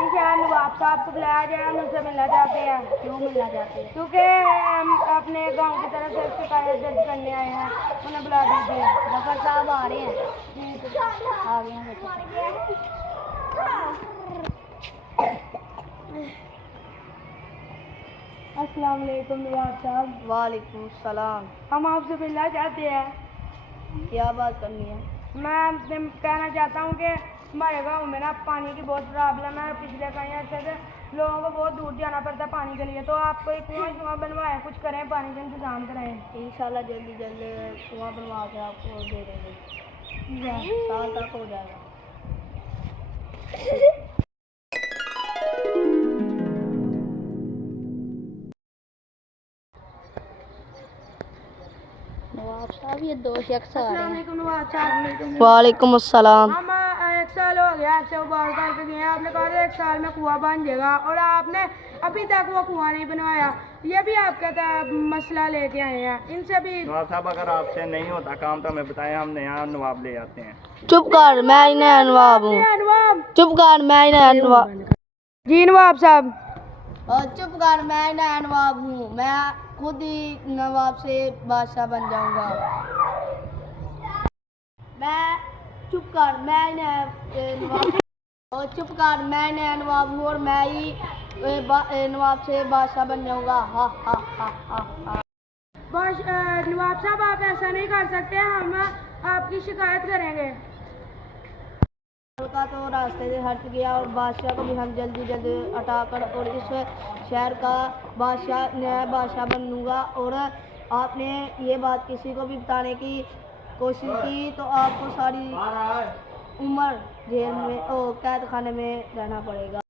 नवाब साहब को बुलाया जाए, हम उनसे मिलना चाहते हैं। क्यों मिलना चाहते हैं? क्योंकि हम अपने गांव की तरफ से शिकायत दर्ज करने आए हैं, उन्हें बुला दीजिए। जफर साहब आ रहे हैं। आ गए हैं। अस्सलाम वालेकुम नवाब साहब। वालेकुम सलाम। हम आपसे मिलना चाहते हैं। क्या बात करनी है? मैं आपसे कहना चाहता हूँ कि हमारे गाँव में ना पानी की बहुत प्रॉब्लम है। पिछले कई अर्से से लोगों को बहुत दूर जाना पड़ता है पानी के लिए, तो आप कोई कुआं बनवाएं, कुछ करें, पानी का इंतजाम करें। इंशाल्लाह जल्दी जल्दी कुआं बनवा के आपको दे देंगे। साल तक हो जाएगा। नवाब साहब ये दो शख्स आ रहे हैं। नवाब साहब। वालेकुम अस्सलाम। हम 1 साल हो गया आपसे बात करके गए हैं। आपने कहा था 1 साल में कुआं बन जाएगा और आपने अभी तक वो कुआं नहीं बनवाया। ये भी आपका मसला लेके आए हैं। इनसे भी नवाब साहब अगर आपसे नहीं होता काम तो हमें बताएं, हम नया नवाब ले आते हैं। चुप कर, मैं ही नया नवाब हूँ। चुप कर, मैं ही नया नवाब। जी नवाब साहब। और चुप कर, मैं ही नया नवाब हूँ। मैं खुद ही नवाब से बादशाह बन जाऊंगा। मैं चुप कर, मैं ही नया नवाब। और चुप कर, मैं ही नया नवाब हूँ और मैं ही नवाब से बादशाह बन जाऊंगा। हा हा हा हा हा। नवाब साहब आप ऐसा नहीं कर सकते, हम आपकी शिकायत करेंगे। का तो रास्ते से हट गया और बादशाह को भी हम जल्दी जल्दी हटाकर और इस शहर का बादशाह नया बादशाह बनूंगा। और आपने ये बात किसी को भी बताने की कोशिश की तो आपको सारी उम्र जेल में कैद खाने में रहना पड़ेगा।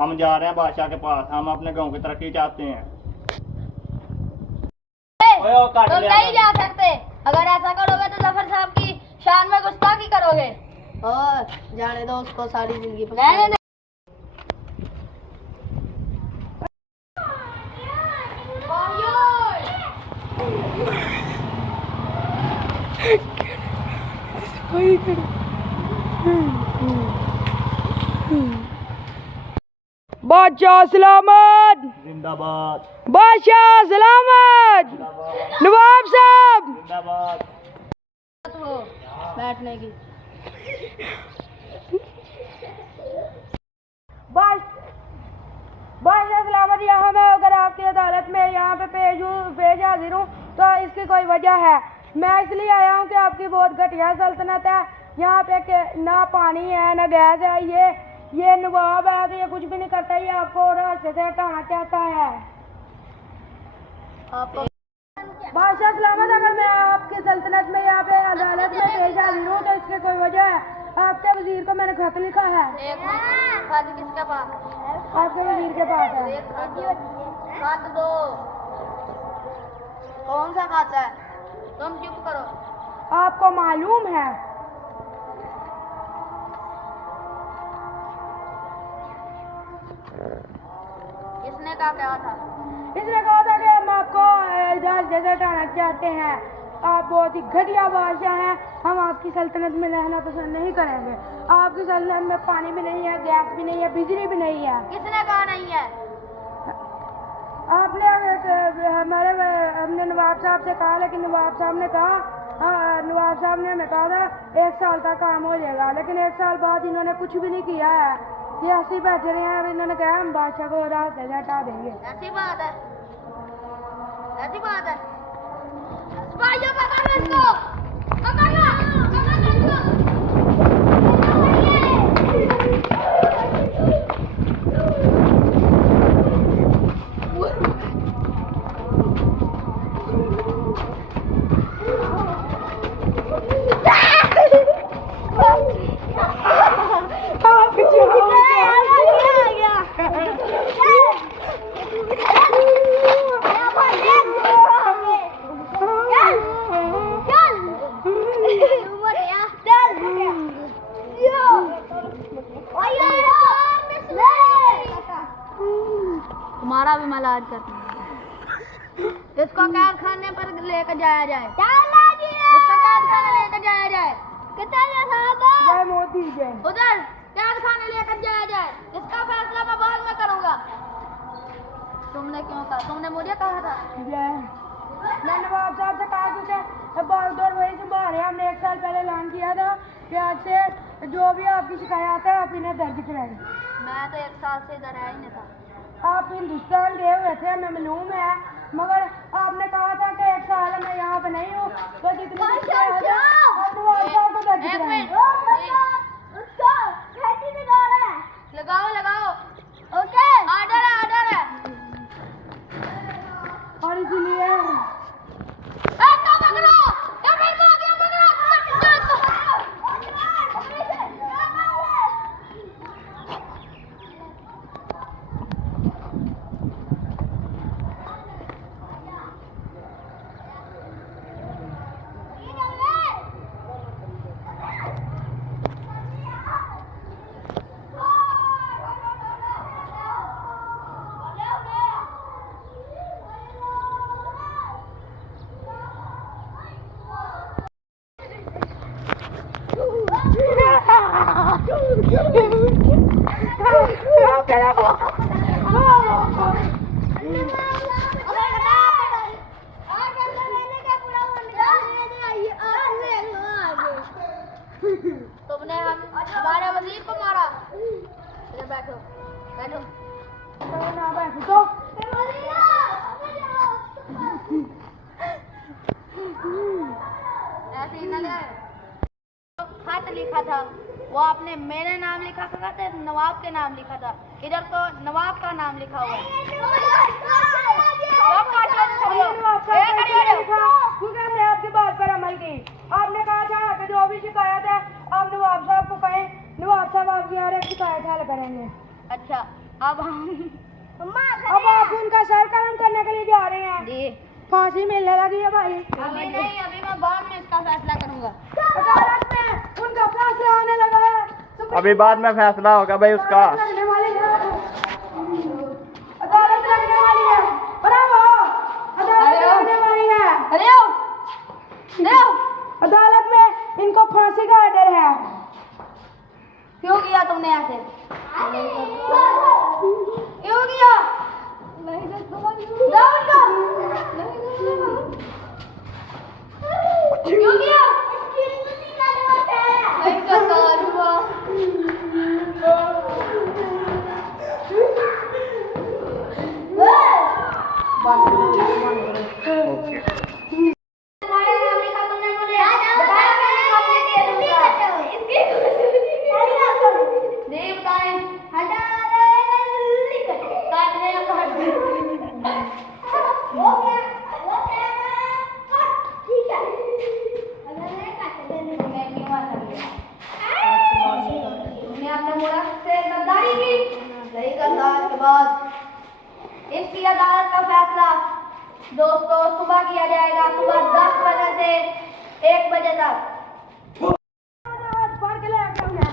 हम जा रहे हैं बादशाह के पास, हम अपने गांव की तरक्की चाहते हैं। तुम नहीं जा सकते। अगर ऐसा करोगे तो जफर साहब की शान में गुस्ताखी करोगे। और जाने दो उसको सारी जिंदगी पसंद। बादशाह सलामत। जिंदाबाद। बादशाह सलामत। नवाब साहब जिंदाबाद। बैठने की बादशाह सलामत। यहाँ मैं अगर आपकी अदालत में यहाँ पे पेश हाजिर हूँ तो इसकी कोई वजह है। मैं इसलिए आया हूँ कि आपकी बहुत घटिया सल्तनत है। यहाँ पे ना पानी है ना गैस है। ये नवाब है तो ये कुछ भी नहीं करता, ये आपको रास्ते से हटाना चाहता है। बादशाह सलामत, अगर मैं आपकी सल्तनत में यहाँ पे अदालत में पेश हाजिर हूँ तो इसकी कोई वजह है। आपके वजीर को मैंने खत लिखा है। खत किसके पास? आपके वजीर के पास है। खत दो। कौन सा खत है? तुम चुप करो। आपको मालूम है किसने कहा क्या था? इसने कहा था कि हम आपको इधर जगह हटाना चाहते हैं। आप बहुत ही घटिया बादशाह हैं, हम आपकी सल्तनत में रहना पसंद नहीं करेंगे। आपकी सल्तनत में पानी भी नहीं है, गैस भी नहीं है, बिजली भी नहीं है। किसने कहा नहीं है? आपने हमने नवाब साहब से कहा, लेकिन नवाब साहब ने हमें कहा था 1 साल तक काम हो जाएगा, लेकिन 1 साल बाद इन्होंने कुछ भी नहीं किया है। ये ऐसे ही बैठे रहे हैं और इन्होंने कहा हम बादशाह को रास्ते से हटा देंगे। ऐसी बात है? ऐसी बात है? सिपाहियों पकड़ो इसको! पकड़ो! पकड़ो इसको! तुम्हारा भी मैं इलाज करता हूँ। इसको कैद खाने पर लेकर जाया जाए। इसको कैद खाने लेकर जाया जाए। कितना साहब? जय मोदी जय। उधर कैद खाने लेकर जाया जाए, इसका फैसला मैं बाद में करूंगा। तुमने क्यों कहा? तुमने मुझे कहा था। मैंने नवाब साहब से कहा क्योंकि बागडोर वही संभाल रहे हैं। हमने 1 साल पहले ऐलान किया था कि आज से जो भी आपकी शिकायत है आप इन्हें दर्ज कराएं। मैं तो 1 साल से इधर आया ही नहीं था। आप हिंदुस्तान गए हुए थे, हमें मालूम है, मगर आपने कहा था कि 1 साल मैं यहाँ पे नहीं हूँ, तो जितनी भी शिकायत है आप नवाब साहब को दर्ज एक कराएं। मिनट, लगाओ लगाओ। ओके, ऑर्डर है, ऑर्डर है। और इसीलिए क्या पकड़ो? क्या पकड़ो? क्या पकड़ो? तुमने हमारे वजीर को मारा। इधर बैठो, बैठो। ना बैठो तो ऐसे ही ना ले। खत लिखा था, वो आपने मेरे नाम लिखा था, नवाब के नाम लिखा था। इधर तो नवाब का नाम लिखा हुआ है। क्योंकि हमने आपकी बात पर अमल की। आपने कहा था कि जो भी शिकायत है आप नवाब साहब को कहें, नवाब साहब आपकी हर एक शिकायत हल करेंगे। अच्छा, अब आप उनका सर कलम करने के लिए जा रहे हैं। जी, फांसी मिलने लगी है भाई। अभी नहीं, अभी मैं बाद में इसका फैसला करूंगा। अदालत में उनका फैसला आने लगा है। अभी बाद में फैसला होगा भाई उसका। लगने वाली है, अदालत लगने वाली है। ब्रावो, अदालत लगने वाली है। अरे अदालत में इनको फांसी का ऑर्डर है। क्यों किया तुमने ऐसे? क्यों किया? क्यों किया? नहीं करता हुआ। तुम्हारे नाम लिखा तुमने मुझे बताया, मैंने कॉपी दे दूंगा। नहीं बताएं। काटने का काट दे। मैं क्यों आ सकती? तुमने अपने मुल्क से गद्दारी की। नहीं गद्दार के बाद इसकी अदालत का फैसला दोस्तों सुबह किया जाएगा, सुबह 10 बजे से 1 बजे तक। पढ़ के ले आता हूँ मैं।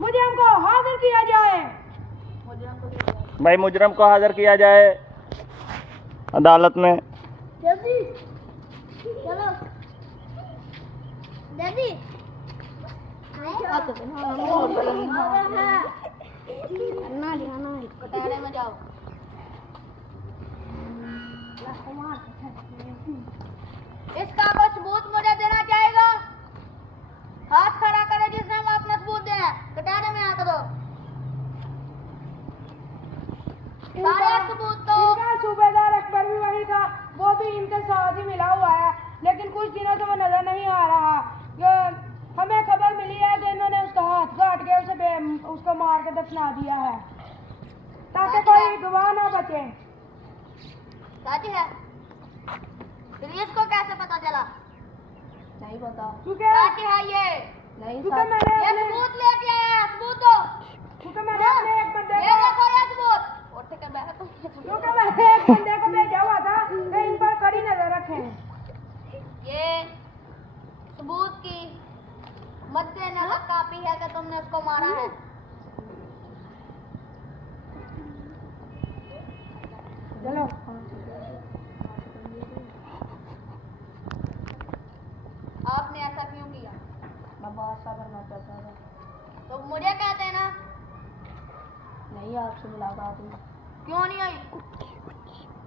मुझे हमको हाजिर किया जाए। भाई मुजरम को हाजिर किया जाए अदालत में। जल्दी चलो जल्दी कटहरे में जाओ। इसका कोई सबूत मुझे देना चाहेगा? हाथ खड़ा करे जिसने हम अपना सबूत देना है। कटहरे में आकर दो सारे सबूत। तो इनका सूबेदार अकबर भी वही था, वो भी इनके साथ ही मिला हुआ है, लेकिन कुछ दिनों से वो नजर नहीं आ रहा। हमें खबर मिली है कि इन्होंने उसका हाथ काट के उसको मार के दफना दिया है ताकि कोई गवाह ना बचे। सच है? फिर इसको कैसे पता चला? नहीं पता। क्योंकि सच है ये। नहीं क्योंकि मैंने ये अपने सबूत लेके आया है, सबूत दो। क्योंकि मैंने अपने एक बंदे ये को देखो ये सबूत। उठ के बैठो। क्योंकि मैंने एक बंदे को भेजा हुआ था कि इन पर कड़ी नजर रखें। ये सबूत की मद्देनजर काफी है कि तुमने उसको मारा है। चलो आपसे मुलाकात हुई। क्यों नहीं आई?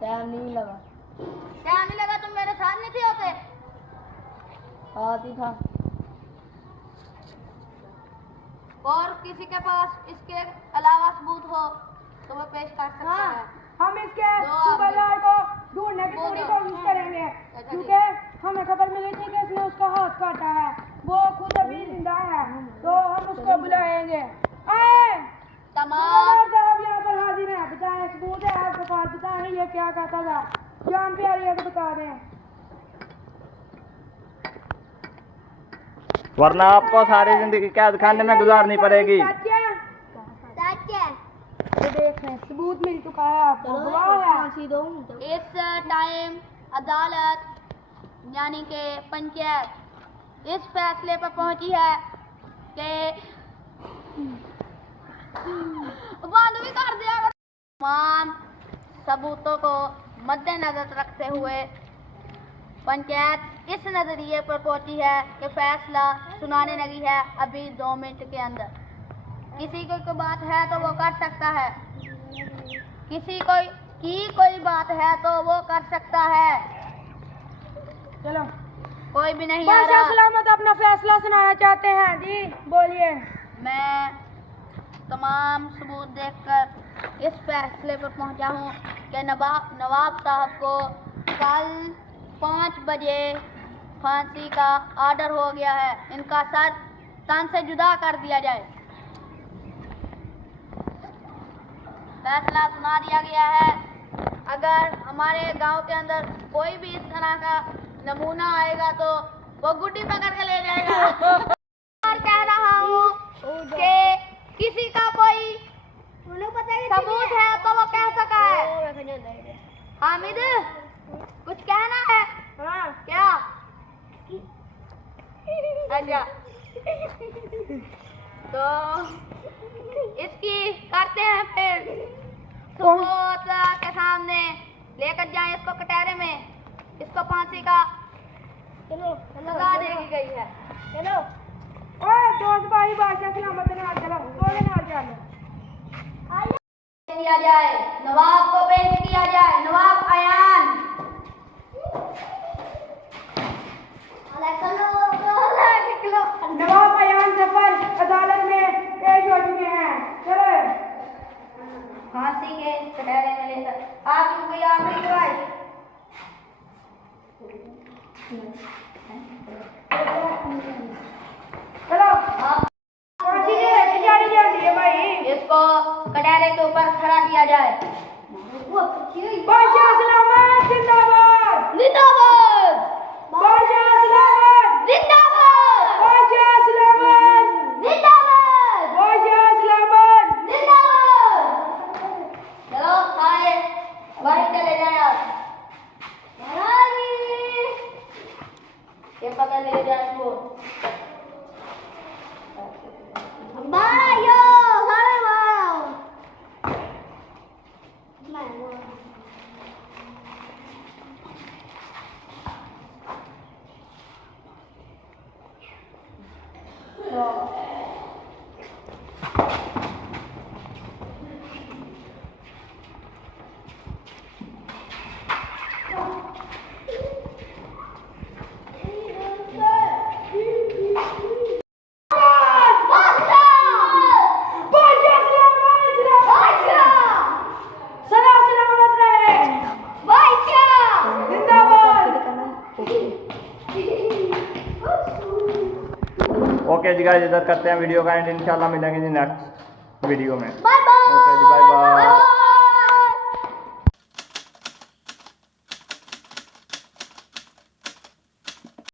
टाइम नहीं लगा। टाइम नहीं लगा? तुम मेरे साथ नहीं थे होते? साथ ही था। और किसी के पास इसके अलावा सबूत हो तो वो पेश कर सकता है। हम इसके दो आप सूबेदार को ढूंढने की बोल पूरी दो। कोशिश करेंगे, क्योंकि हमें खबर मिली थी कि इसने उसका हाथ काटा है। वो खुद अभी जिंदा है, तो हम उसको बुलाएंगे। आए तमाम साहब यहाँ पर हाजिर हैं। बताएं, सबूत है आपके पास? बताएं ये क्या कहता था। जान प्यारी है तो बता दें, वरना आपको सारी जिंदगी कैद खाने में गुजारनी पड़ेगी। सच है? सच है। तो देख लें, सबूत मिल चुका है आपको, गवाह है। फांसी दो। इस टाइम अदालत यानी कि पंचायत इस फैसले पर पहुंची है कि बंद भी कर दिया। तमाम सबूतों को मद्देनजर रखते हुए पंचायत इस नजरिए पर पहुंची है कि फैसला सुनाने लगी है अभी 2 मिनट के अंदर। किसी को कोई बात है तो वो कर सकता है, किसी कोई बात है तो वो कर सकता है। चलो, कोई भी नहीं आ बादशाह रहा। सलामत अपना फैसला सुनाना चाहते हैं। जी बोलिए। मैं तमाम सबूत देखकर इस फैसले पर पहुंचा हूं कि नवाब साहब को कल 5 बजे फांसी का ऑर्डर हो गया है। इनका सर तन से जुदा कर दिया जाए। फैसला सुना दिया गया है। अगर हमारे गांव के अंदर कोई भी इस तरह का नमूना आएगा तो वो गुड्डी पकड़ के ले जाएगा। और कह रहा हूँ कि किसी का कोई सबूत है तो वो कह सका है। हामिद, कुछ कहना है? हाँ, क्या? अच्छा, तो इसकी करते हैं फिर सबूत के सामने लेकर जाएं इसको कटहरे में। इसको फांसी का सजा दे दी गई है। चलो। ओए दोस्त भाई, बादशाह सलामत के नाल चलो, बोले नाल चलो। किया जाए, नवाब को पेश किया जाए। नवाब अयान। नवाब अयान जफर अदालत में पेश हो चुके हैं। चलो। फांसी के कटहरे में लेकर आपकी कोई आखिरी गवाही? चलो, फांसी की तैयारी चल रही है भाई। इसको कटहरे के ऊपर खड़ा किया जाए। बादशाह सलामत जिंदाबाद। जिंदाबाद! बादशाह सलामत जिंदाबाद! बादशाह सलामत जिंदाबाद! बादशाह सलामत। जिंदाबाद! चलो सारे बाहर चले जाए आप। ये पकड़ ले जाए इसको। सदा सलामत रहे। जिंदाबाद। ओके जी गाइस, इधर करते हैं वीडियो का एंड। इंशाल्लाह मिलेंगे जी नेक्स्ट वीडियो में। Bye bye. ओके जी, बाय बाय।